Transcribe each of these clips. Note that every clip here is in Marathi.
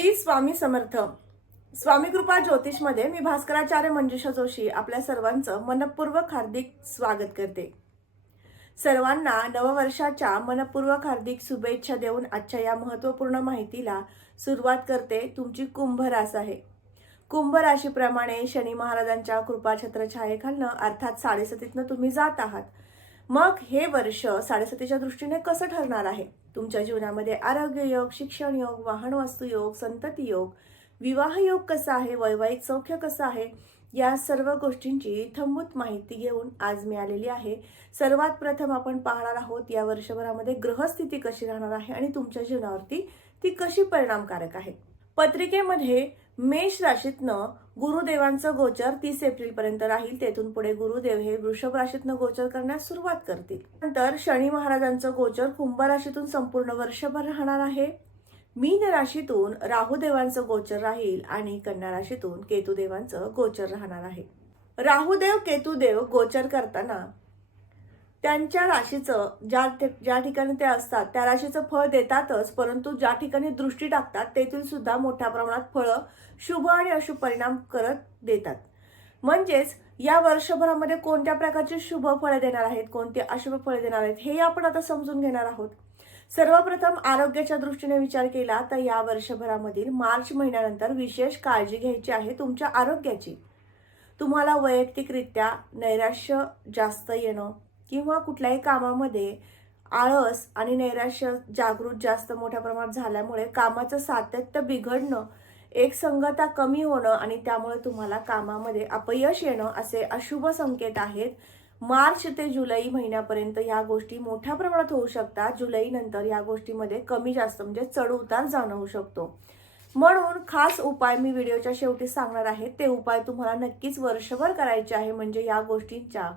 श्री स्वामी समर्थ. स्वामी कृपा ज्योतिषमध्ये मी भास्कराचार्य मंजुषा जोशी आपल्या सर्वांचं मनपूर्वक हार्दिक स्वागत करते. सर्वांना नववर्षाच्या मनपूर्वक हार्दिक शुभेच्छा देऊन आजच्या या महत्त्वपूर्ण माहितीला सुरुवात करते. तुमची कुंभ रास आहे. कुंभ राशीप्रमाणे शनी महाराजांच्या कृपा छत्रछायेखालनं अर्थात 7.5 तुम्ही जात आहात. मग हे वर्ष 7.5च्या दृष्टीने कसं ठरणार आहे? तुमच्या जीवनामध्ये आरोग्य योग, शिक्षण योग, वाहन वास्तू योग, संतती योग, विवाह योग कसा आहे, वैवाहिक सौख्य कसं आहे, या सर्व गोष्टींची थंबूत माहिती घेऊन आज मी आलेली आहे. सर्वात प्रथम आपण पाहणार आहोत या वर्षभरामध्ये ग्रहस्थिती कशी राहणार आहे आणि तुमच्या जीवनावरती ती कशी परिणामकारक आहे. पत्रिकेमध्ये मेष राशीतनं गुरुदेवांचं गोचर 30 एप्रिल पर्यंत राहील. तेथून पुढे गुरुदेव हे वृषभ राशीतनं गोचर करण्यास सुरुवात करतील. नंतर शनी महाराजांचं गोचर कुंभ राशीतून संपूर्ण वर्षभर राहणार आहे. मीन राशीतून राहुदेवांचं गोचर राहील आणि कन्या राशीतून केतुदेवांचं गोचर राहणार आहे. राहुदेव केतुदेव गोचर करताना त्यांच्या राशीचं ज्या ठिकाणी ते असतात त्या राशीचं फळ देतातच, परंतु ज्या ठिकाणी दृष्टी टाकतात तेथील सुद्धा मोठ्या प्रमाणात फळं शुभ आणि अशुभ परिणाम करत देतात. म्हणजेच या वर्षभरामध्ये कोणत्या प्रकारची शुभ फळे देणार आहेत, कोणती अशुभ फळे देणार आहेत, हे आपण आता समजून घेणार आहोत. सर्वप्रथम आरोग्याच्या दृष्टीने विचार केला तर या वर्षभरामधील मार्च महिन्यानंतर विशेष काळजी घ्यायची आहे तुमच्या आरोग्याची. तुम्हाला वैयक्तिकरित्या नैराश्य जास्त येणं किंवा कुठल्याही कामामध्ये आळस आणि नैराश्य जागृत जास्त मोठ्या प्रमाणात झाल्यामुळे कामाचं सातत्य बिघडणं, एकसंगता कमी होणं आणि त्यामुळे तुम्हाला कामामध्ये अपयश येणं असे अशुभ संकेत आहेत. मार्च ते जुलै महिन्यापर्यंत या गोष्टी मोठ्या प्रमाणात होऊ शकतात. जुलै नंतर या गोष्टीमध्ये कमी जास्त म्हणजे चढ उतार जाणवू शकतो. म्हणून खास उपाय मी व्हिडिओच्या शेवटी सांगणार आहे. ते उपाय तुम्हाला नक्कीच वर्षभर करायचे आहे, म्हणजे या गोष्टींच्या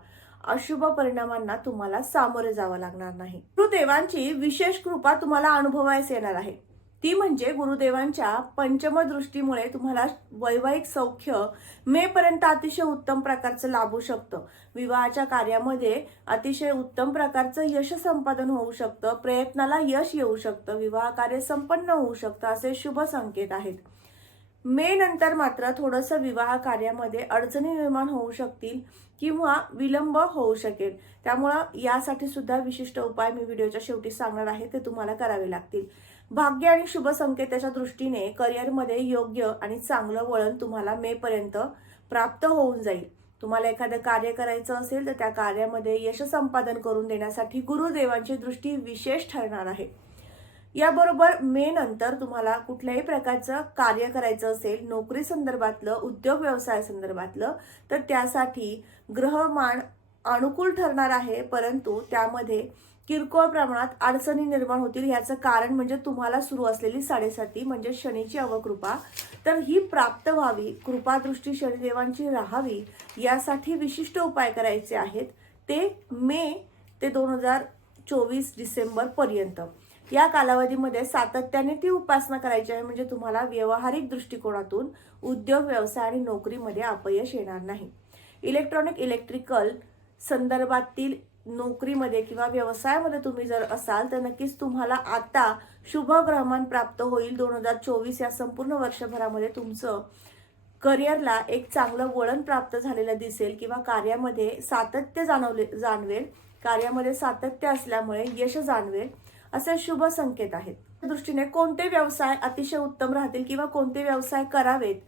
अशुभ परिणामांना तुम्हाला सामोरे जावं लागणार नाही. गुरुदेवांची विशेष कृपा तुम्हाला अनुभवायस येणार आहे. ती म्हणजे गुरुदेवांच्या पंचम दृष्टीमुळे तुम्हाला वैवाहिक सौख्य मे पर्यंत अतिशय उत्तम प्रकारचं लाभू शकतं. विवाहाच्या कार्यामध्ये अतिशय उत्तम प्रकारचं यश संपादन होऊ शकतं. प्रयत्नाला यश येऊ शकतं. विवाह कार्य संपन्न होऊ शकतं असे शुभ संकेत आहेत. मे नंतर मात्र थोडंसं विवाह कार्यामध्ये अडचणी निर्माण होऊ शकतील किंवा विलंब होऊ शकेल. त्यामुळं यासाठी सुद्धा विशिष्ट उपाय मी व्हिडिओच्या शेवटी सांगणार आहे, ते तुम्हाला करावे लागतील. भाग्य आणि शुभ संकेताच्या दृष्टीने करिअरमध्ये योग्य आणि चांगलं वळण तुम्हाला मे पर्यंत प्राप्त होऊन जाईल. तुम्हाला एखादं कार्य करायचं असेल तर त्या कार्यामध्ये यश संपादन करून देण्यासाठी गुरुदेवांची दृष्टी विशेष ठरणार आहे. याबरोबर मे नंतर तुम्हाला कुठल्याही प्रकारचं कार्य करायचं असेल, नोकरी संदर्भातलं, उद्योग व्यवसाय संदर्भातलं, तर त्यासाठी ग्रहमान अनुकूल ठरणार आहे, परंतु त्यामध्ये किरकोळ प्रमाणात अडचणी निर्माण होतील. याचं कारण म्हणजे तुम्हाला सुरू असलेली 7.5 म्हणजे शनीची अवकृपा, तर ही प्राप्त व्हावी, कृपादृष्टी शनिदेवांची राहावी, यासाठी विशिष्ट उपाय करायचे आहेत. ते मे ते 2024 डिसेंबर पर्यंत या कालावधीमध्ये सातत्याने ती उपासना करायची आहे, म्हणजे तुम्हाला व्यावहारिक दृष्टिकोनातून उद्योग व्यवसाय आणि नोकरीमध्ये अपयश येणार नाही. इलेक्ट्रिकल संदर्भातील नोकरीमध्ये किंवा व्यवसायामध्ये तुम्ही जर असाल तर नक्कीच तुम्हाला आता शुभ ग्रहमान प्राप्त होईल. 2024 या संपूर्ण वर्षभरामध्ये तुमचं करिअरला एक चांगलं वळण प्राप्त झालेलं दिसेल किंवा कार्यामध्ये सातत्य जाणवेल. कार्यामध्ये सातत्य असल्यामुळे यश जाणवेल असे शुभ संकेत आहेत. त्या दृष्टीने कोणते व्यवसाय अतिशय उत्तम राहतील किंवा कोणते व्यवसाय करावेत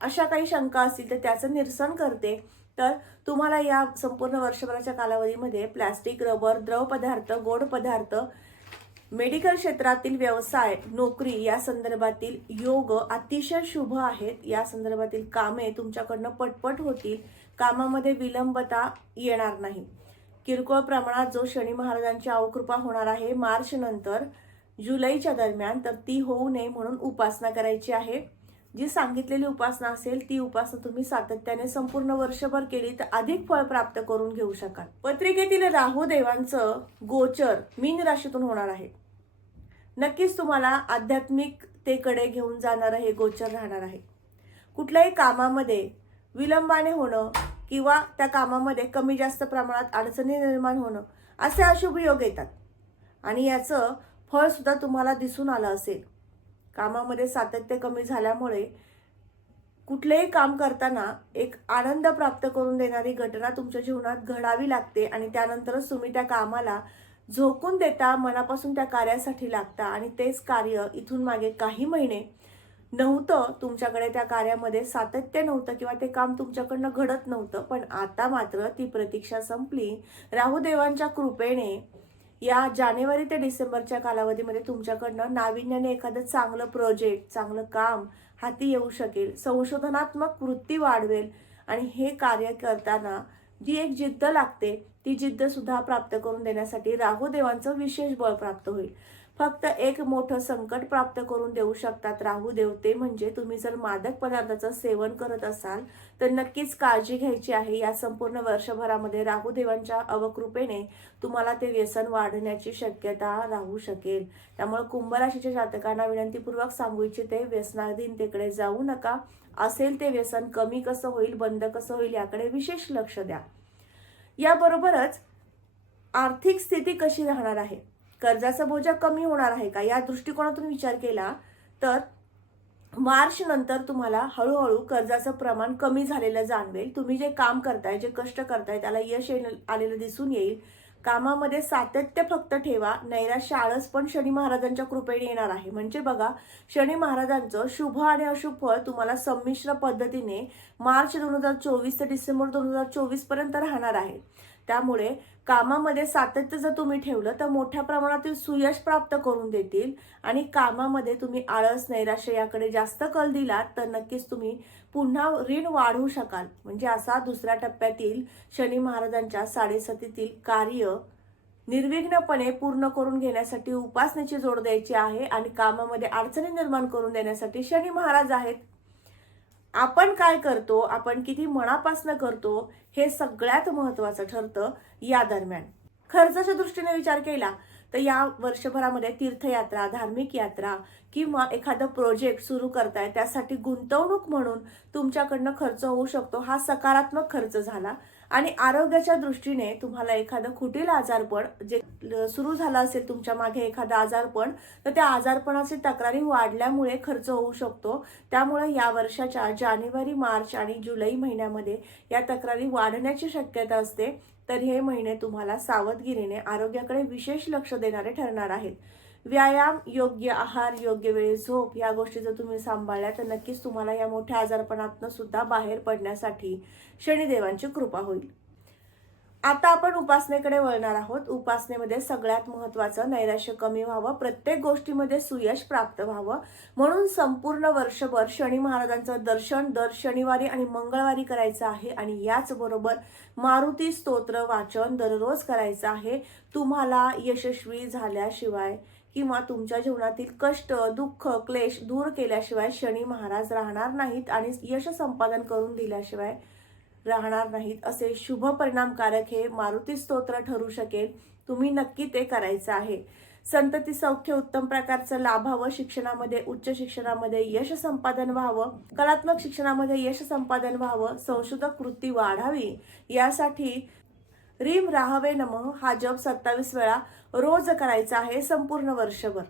अशा काही शंका असतील तर त्याचं निरसन करते. तर तुम्हाला या संपूर्ण वर्षभराच्या कालावधीमध्ये प्लास्टिक, रबर, द्रव पदार्थ, गोड पदार्थ, मेडिकल क्षेत्रातील व्यवसाय, नोकरी या संदर्भातील योग अतिशय शुभ आहेत. या संदर्भातील कामे तुमच्याकडनं पटपट होतील. कामामध्ये विलंबता येणार नाही. किरकोळ प्रमाणात जो शनी महाराजांची अवकृपा होणार आहे मार्च नंतर जुलैच्या दरम्यान, तर ती होऊ नये म्हणून उपासना करायची आहे. जी सांगितलेली उपासना असेल ती उपासना तुम्ही सातत्याने संपूर्ण वर्षभर केली तर अधिक फळ प्राप्त करून घेऊ शकाल. पत्रिकेतील राहू देवांचं गोचर मीन राशीतून होणार आहे. नक्कीच तुम्हाला आध्यात्मिकतेकडे घेऊन जाणारं हे गोचर राहणार आहे. कुठल्याही कामामध्ये विलंबाने होणं किंवा त्या कामामध्ये कमी जास्त प्रमाणात अडचणी निर्माण होणं असे अशुभ योग येतात आणि याचं फळ सुद्धा तुम्हाला दिसून आलं असेल. कामामध्ये सातत्य कमी झाल्यामुळे कुठलेही काम करताना एक आनंद प्राप्त करून देणारी घटना तुमच्या जीवनात घडावी लागते आणि त्यानंतरच तुम्ही त्या कामाला झोकून देता, मनापासून त्या कार्यासाठी लागता आणि तेच कार्य इथून मागे काही महिने नव्हतं, तुमच्याकडे त्या कार्यामध्ये सातत्य नव्हतं किंवा ते काम तुमच्याकडनं घडत नव्हतं. पण आता मात्र ती प्रतीक्षा संपली. राहुदेवांच्या कृपेने या जानेवारी ते डिसेंबरच्या कालावधीमध्ये तुमच्याकडनं नाविन्याने एखादं चांगलं प्रोजेक्ट, चांगलं काम हाती येऊ शकेल, संशोधनात्मक वृत्ती वाढवेल आणि हे कार्य करताना जी एक जिद्द लागते ती जिद्द सुद्धा प्राप्त करून देण्यासाठी राहुदेवांचं विशेष बळ प्राप्त होईल. फक्त एक मोठं संकट प्राप्त करून देऊ शकतात राहुदेव, ते म्हणजे तुम्ही जर मादक पदार्थाचं सेवन करत असाल तर नक्कीच काळजी घ्यायची आहे. या संपूर्ण वर्षभरामध्ये राहुदेवांच्या अवकृपेने तुम्हाला ते व्यसन वाढण्याची शक्यता राहू शकेल. त्यामुळे कुंभ राशीच्या जातकांना विनंतीपूर्वक सांगू इच्छिते, व्यसनाधीनतेकडे जाऊ नका. असेल ते व्यसन कमी कसं होईल, बंद कसं होईल याकडे विशेष लक्ष द्या. याबरोबरच आर्थिक स्थिती कशी राहणार आहे, कर्जाचा बोजा कमी होणार आहे का, या दृष्टिकोनातून विचार केला तर मार्च नंतर तुम्हाला हळूहळू कर्जाचं प्रमाण कमी झालेलं जाणवेल. तुम्ही जे काम करताय, जे कष्ट करताय त्याला यश आलेलं दिसून येईल. कामामध्ये सातत्य फक्त ठेवा. नैराश्य, आळस पण शनी महाराजांच्या कृपेने येणार आहे. म्हणजे बघा, शनी महाराजांचं शुभ आणि अशुभ फळ तुम्हाला संमिश्र पद्धतीने मार्च 2024 ते डिसेंबर 2024 पर्यंत राहणार आहे. त्यामुळे कामामध्ये सातत्य जर तुम्ही ठेवलं तर मोठ्या प्रमाणातील सुयश प्राप्त करून देतील आणि कामामध्ये तुम्ही आळस, नैराश्य याकडे जास्त कल दिलात तर नक्कीच तुम्ही पुन्हा ऋण वाढवू शकाल. म्हणजे असा दुसऱ्या टप्प्यातील शनी महाराजांच्या साडेसातीतील कार्य निर्विघ्नपणे पूर्ण करून घेण्यासाठी उपासनेची जोड द्यायची आहे आणि कामामध्ये अडचणी निर्माण करून देण्यासाठी शनी महाराज आहेत. आपण काय करतो, आपण किती मनापासनं करतो हे सगळ्यात महत्त्वाचं ठरतं. या दरम्यान खर्चाच्या दृष्टीने विचार केला तर या वर्षभरामध्ये तीर्थयात्रा, धार्मिक यात्रा किंवा एखादं प्रोजेक्ट सुरू करताय त्यासाठी गुंतवणूक म्हणून तुमच्याकडनं खर्च होऊ शकतो. हा सकारात्मक खर्च झाला. आणि आरोग्याच्या दृष्टीने तुम्हाला एखादं कुटील आजारपण जे सुरू झालं असेल तुमच्या मागे एखादं आजारपण, तर त्या आजारपणाची तक्रारी वाढल्यामुळे खर्च होऊ शकतो. त्यामुळे या वर्षाच्या जानेवारी, मार्च आणि जुलै महिन्यामध्ये या तक्रारी वाढण्याची शक्यता असते. तर हे महिने तुम्हाला सावधगिरीने आरोग्याकडे विशेष लक्ष देणारे ठरणार आहेत. व्यायाम, योग्य आहार, योग्य वेळी झोप या गोष्टी जर तुम्ही सांभाळल्या तर नक्कीच तुम्हाला या मोठ्या आजारपणातनं सुद्धा बाहेर पडण्यासाठी शनिदेवांची कृपा होईल. आता आपण उपासनेकडे वळणार आहोत. उपासनेमध्ये सगळ्यात महत्त्वाचं नैराश्य कमी व्हावं, प्रत्येक गोष्टीमध्ये सुयश प्राप्त व्हावं म्हणून संपूर्ण वर्षभर शनी महाराजांचं दर्शन दर शनिवारी आणि मंगळवारी करायचं आहे आणि याचबरोबर मारुती स्तोत्र वाचन दररोज करायचं आहे. तुम्हाला यशस्वी झाल्याशिवाय किंवा तुमच्या जीवनातील कष्ट, दुःख, क्लेश दूर केल्याशिवाय शनी महाराज राहणार नाहीत आणि यश संपादन करून दिल्याशिवाय राहणार नाहीत. असे शुभ परिणामकारक हे मारुती स्तोत्र ठरू शकेल. तुम्ही नक्की ते करायचं आहे. संतती सौख्य उत्तम प्रकारचं लाभावं, शिक्षणामध्ये, उच्च शिक्षणामध्ये यश संपादन व्हावं, कलात्मक शिक्षणामध्ये यश संपादन व्हावं, संशोधक वृत्ती वाढावी यासाठी रीम राहवे नमः हा जप 27 वेळा रोज करायचा आहे संपूर्ण वर्षभर.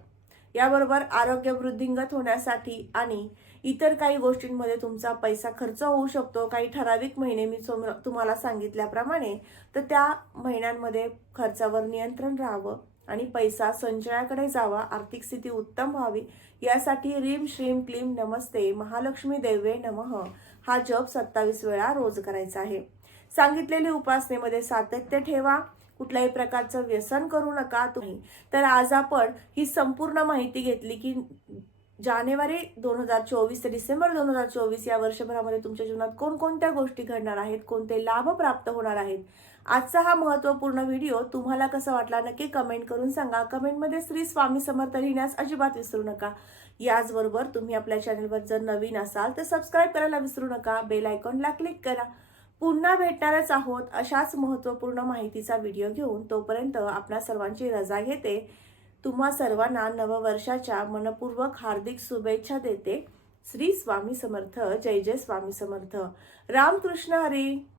याबरोबर आरोग्य वृद्धिंगत होण्यासाठी आणि इतर काही गोष्टींमध्ये तुमचा पैसा खर्च होऊ शकतो. काही ठराविक महिने मी तुम्हाला सांगितल्याप्रमाणे, तर त्या महिन्यांमध्ये खर्चावर नियंत्रण राहावं आणि पैसा संचयाकडे जावा, आर्थिक स्थिती उत्तम व्हावी यासाठी रीम श्रीम क्लीम नमस्ते महालक्ष्मी देवे नमः हा जप 27 वेळा रोज करायचा आहे. सांगितलेली उपासनेमध्ये सातत्य ठेवा. कुठल्याही प्रकारचं व्यसन करू नका तुम्ही. तर आज आपण ही संपूर्ण माहिती घेतली की जानेवारी 2024 ते डिसेंबर 2024 या वर्षभरामध्ये तुमच्या जीवनात कोणकोणत्या गोष्टी घडणार आहेत, कोणते लाभ प्राप्त होणार आहेत. आजचा हा महत्त्वपूर्ण व्हिडिओ तुम्हाला कसा वाटला नक्की कमेंट करून सांगा. कमेंटमध्ये श्री स्वामी समर्थ लिहिण्यास अजिबात विसरू नका. याचबरोबर तुम्ही आपल्या चॅनलवर जर नवीन असाल तर सबस्क्राईब करायला विसरू नका. बेल आयकॉनला क्लिक करा. पुन्हा भेटणारच आहोत अशाच महत्त्वपूर्ण माहितीचा व्हिडिओ घेऊन. तोपर्यंत आपल्या सर्वांची रजा घेते. तुम्हा सर्वांना नववर्षाच्या मनपूर्वक हार्दिक शुभेच्छा देते. श्री स्वामी समर्थ. जय जय स्वामी समर्थ. रामकृष्ण हरी.